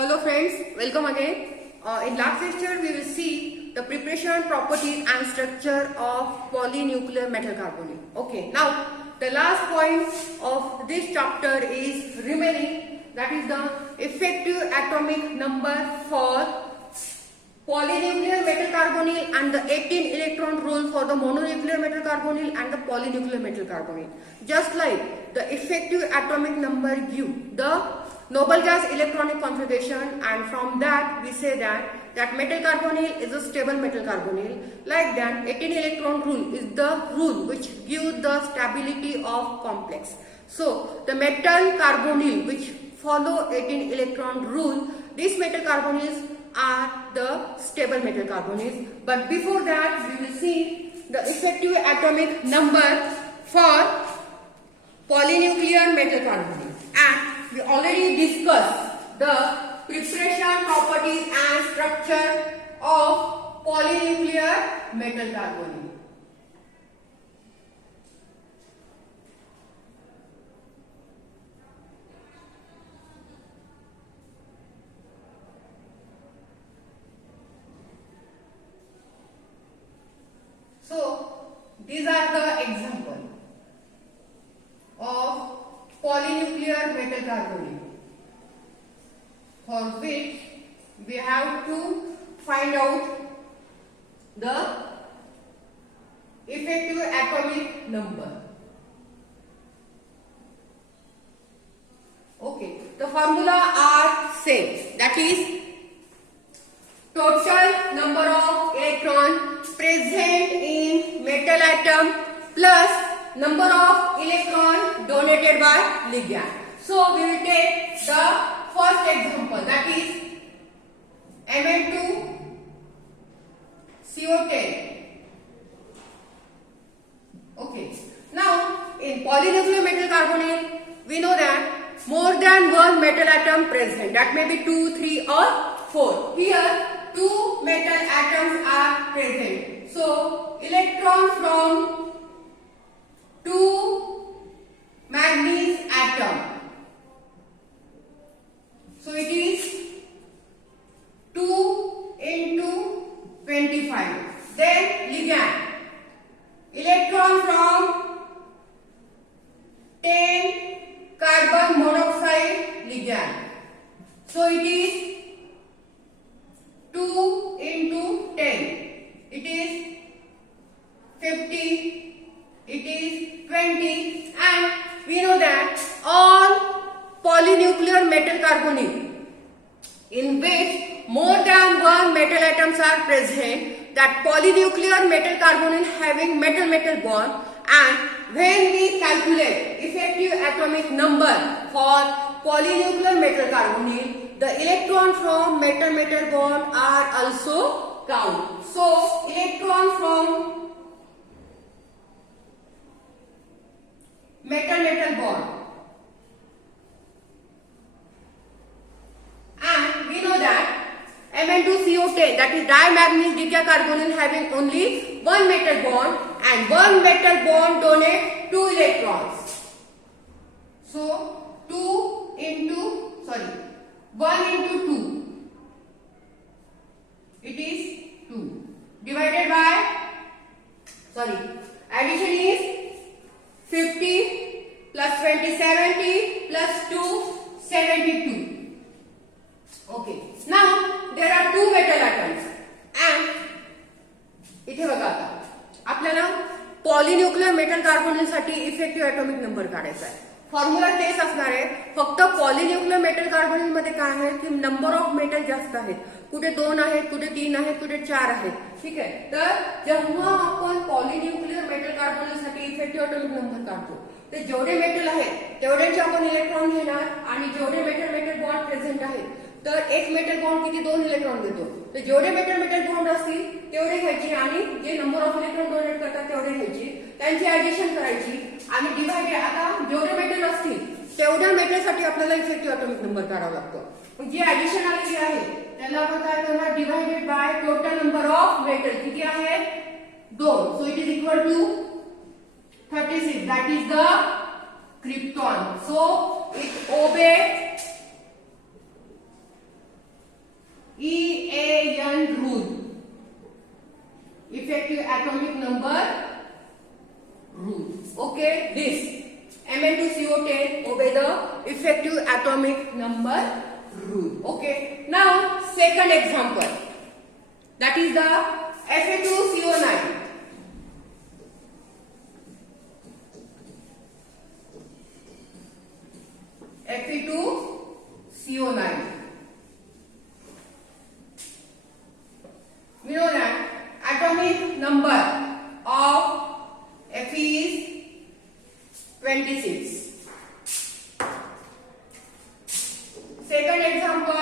Hello friends, welcome again. In last lecture we will see the preparation, properties and structure of polynuclear metal carbonyl. Okay, now the last point of this chapter is remaining, that is the effective atomic number for polynuclear metal carbonyl and the 18 electron rule for the mononuclear metal carbonyl and the polynuclear metal carbonyl. Just like the effective atomic number give the noble gas electronic configuration, and from that we say that metal carbonyl is a stable metal carbonyl. Like that 18 electron rule is the rule which gives the stability of complex. So the metal carbonyl which follow 18 electron rule, these metal carbonyls are the stable metal carbonyls. But before that we will see the effective atomic number for polynuclear metal carbonyl, and we already discussed the preparation, properties and structure of polynuclear metal carbonyl. So these are the examples of polynuclear metal carbonyl, for which we have to find out the effective atomic number. Okay, the formula are same, that is total number of electrons present in metal atom plus number of electron donated by ligand. So we will take the first example, that is Mn2CO10. Okay. Now in polynuclear metal carbonyl we know that more than one metal atom present, that may be 2, 3 or 4. Here 2 metal atoms are present. So electron from 2 manganese atom. So it is 2 into 25. Then ligand. Electron from 10 carbon monoxide ligand. So it is 2 into 10. It is 50. It is 20, and we know that all polynuclear metal carbonyl in which more than one metal atoms are present, that polynuclear metal carbonyl having metal-metal bond, and when we calculate effective atomic number for polynuclear metal carbonyl, the electron from metal-metal bond are also count. So electron from metal-metal bond, and we know that Mn2CO10, that is dimanganese decacarbonyl, having only one metal bond, and one metal bond donate 2 electrons. So 1 into 2, it is 2 divided by, addition is 50 plus 20, 70 plus 2, 72. Okay. Now there are 2 metal atoms, and इथे बघा आता आपल्याला पॉलिन्यूक्लियर metal carbonyl साठी effective atomic number काढायचा आहे. Formula तेच असणार आहे, फक्त पॉलिन्यूक्लियर मेटल कार्बोनिल मध्ये काय आहे की नंबर ऑफ मेटल जास्त आहेत. कुठे 2 आहेत, कुठे 3 आहेत, कुठे 4 आहेत. ठीक आहे. तर जेव्हा आपण पॉलिन्यूक्लियर मेटल कार्बोनिल साठी इफेक्टिव्ह ॲटॉमिक नंबर काढतो, ते जेवढे मेटल आहेत तेवढ्यांचे आपण इलेक्ट्रॉन घेणार, आणि जेवढे मेटल बॉन्ड प्रेझेंट आहेत, तर एक मेटल बॉन्ड किती 2 इलेक्ट्रॉन देतो, तर जेवढे मेटल बॉन्ड असतील तेवढे घ्यायचे, आणि जे नंबर ऑफ इलेक्ट्रॉन डोनेट करतात तेवढे घ्यायचे, त्यांची ऍडिशन करायची आणि डिवाइड. आता जेवढे मेटल असतील तेवढ्या मेटलसाठी आपल्याला इफेक्टिव्ह ॲटॉमिक नंबर काढावा लागतो. जी ऍडिशन आलेली आहे त्याला आपण काय करणार, divided by total number of metal. किती आहे 2. So it is equal to 36. That is the krypton. So it obeys number rule. Okay, this Mn2CO10 obey the effective atomic number rule. Okay, now second example, that is the Fa2CO9. Fe2CO9. We know that atomic number of Fe is 26. Second example,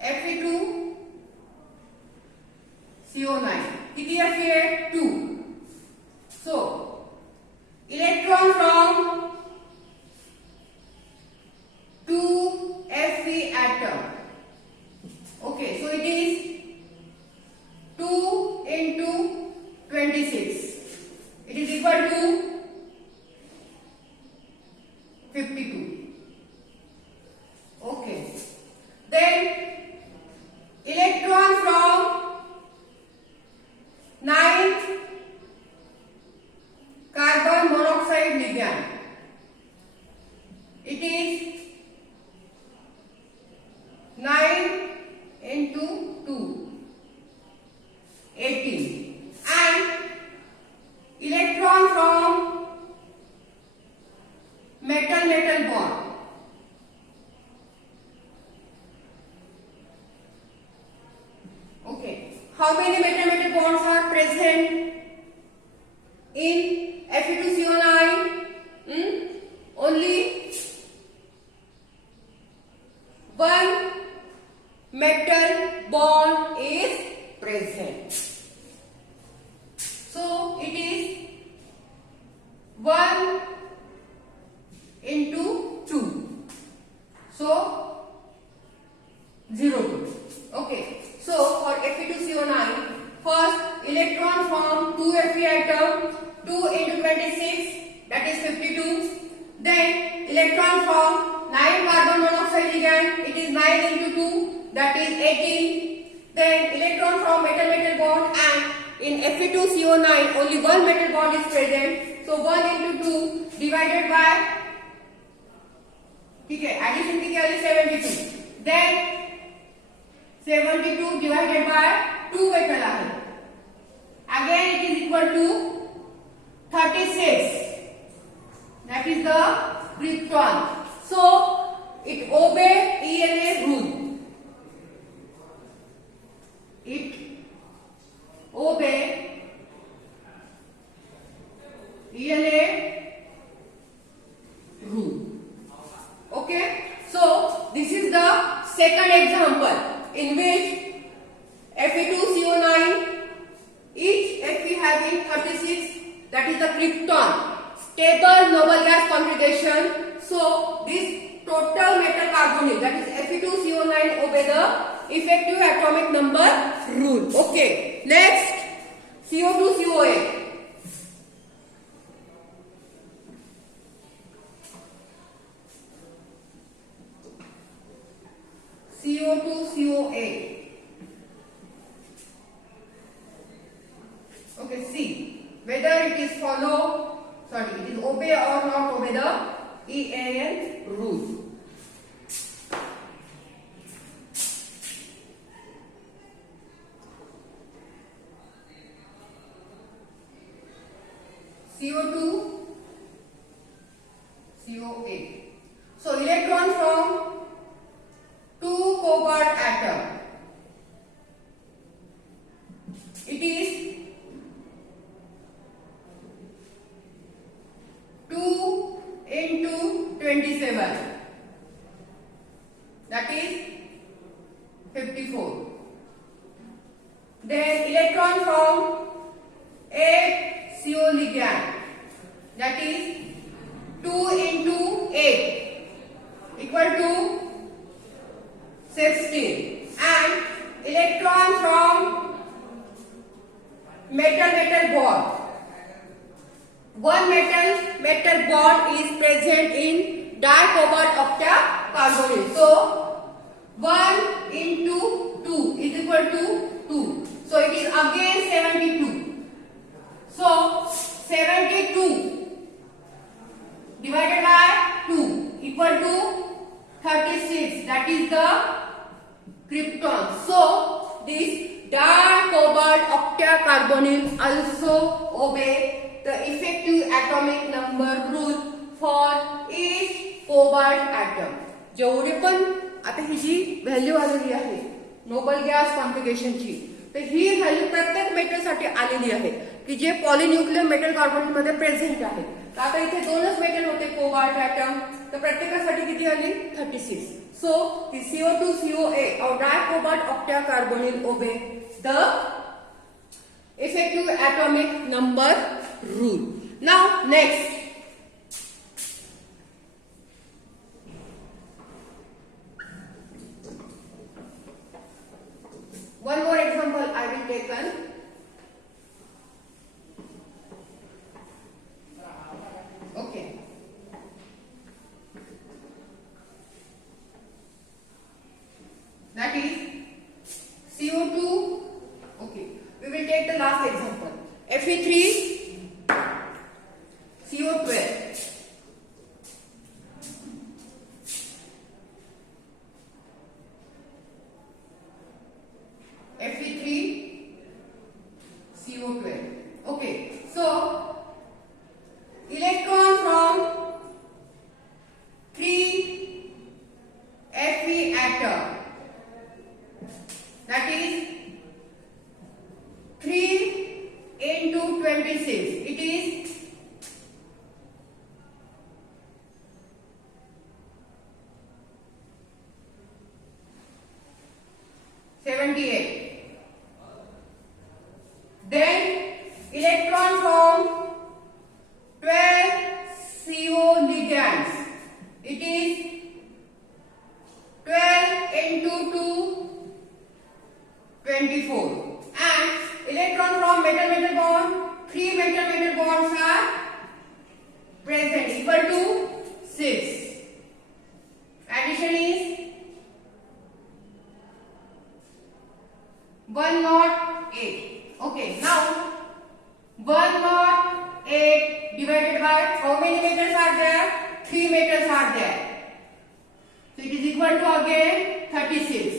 Fe2CO9. किती Fe? 2. So, electron from 2 Fe atom. Okay, so it is 2 into 26. It is equal to 52. Okay. Then electron from 9 carbon monoxide ligand. It is 9 into 2, 18. And electron from metal bond. Okay, how many metal bonds are present in Fe2CO9? Only one metal bond is present. So it is 1 into 2. So 0, 2. Okay. So for Fe2CO9, first electron from 2 Fe atom, 2 into 26, that is 52. Then electron from 9 carbon monoxide ligand, it is 9 into 2, that is 18. Then electron from metal bond, and in Fe2CO9 only one metal bond is present. So 1 into 2 divided by, ठीक है, addition की क्या है 72. Then 72 divided by 2 metal है. Again it is equal to 36. That is the krypton. So it obey ENA rule. It obey ENA rule. Okay. So this is the second example in which Fe2CO9, each Fe having 36, that is the krypton, stable noble gas configuration. So this total metal carbonyl, that is Fe2CO9, obey the effective atomic number rule. Okay. Next, CO2COA. CO2COA. Okay, see whether it is it is obey or not obey the EAN rule. CO2COA. So electron from 2 cobalt atom. It is 2 into 27. That is 54. Then electron from 8 CO ligand. That is 2 into 8 equal to 16. And electron from metal bond. One metal bond is present in dicobalt octacarbonyl. So 1 into 2 is equal to 2. So So it is again 72. So 72 divided by 2 equal to 36. That is the krypton. So this dicobalt octacarbonyl also obey the effective atomic number rule for each cobalt atom. जेवढे पण आता ही जी value आलेली आहे Nobel gas कॉन्फिगरेशनची, तर ही value प्रत्येक मेटलसाठी आलेली आहे की जे पॉलिन्यूक्लियर मेटल कार्बोनेट मध्ये प्रेझेंट आहे. तर आता इथे दोनच मेटल होते कोबाल्ट ॲटम, तर प्रत्येकासाठी किती आली 36. सो दी CO2 COA और dicobalt octacarbonyl obey the effective atomic number rule. Now next, one more example I will take on. Okay. That is CO2. Okay. We will take the last example. Fe3 CO12. Fe3 CO12. Okay. So electron from 3 Fe atom, that is 3 into 26, it is 78. Then electron from 12 CO ligands, it is 12 into 2, 24. And electron from metal-metal bond, 3 metal-metal bonds are present, equal to 6. Addition is 108. Okay, now 108 divided by how many metals are there? 3 metals are there. So it is equal to again 36.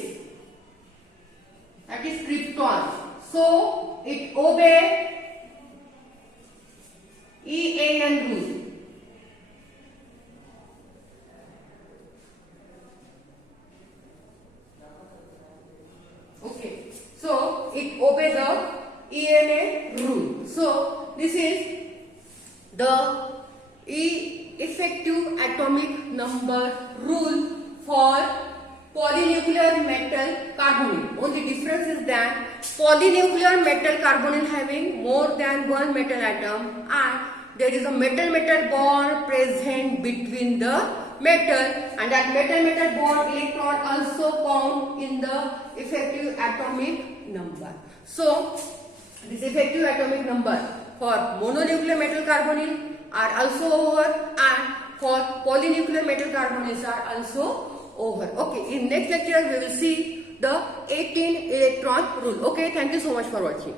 That is krypton. So it obeys EAN rule. Okay. So it obeys the ENA rule. So this is the effective atomic number rule for polynuclear metal carbonyl. Only difference is that polynuclear metal carbonyl having more than one metal atom, and there is a metal-metal bond present between the metal, and that metal-metal bond electron also found in the effective atomic number. So this effective atomic number for mononuclear metal carbonyl are also over, and for polynuclear metal carbonyls are also over. Okay, in next lecture we will see the 18 electron rule. Okay, thank you so much for watching.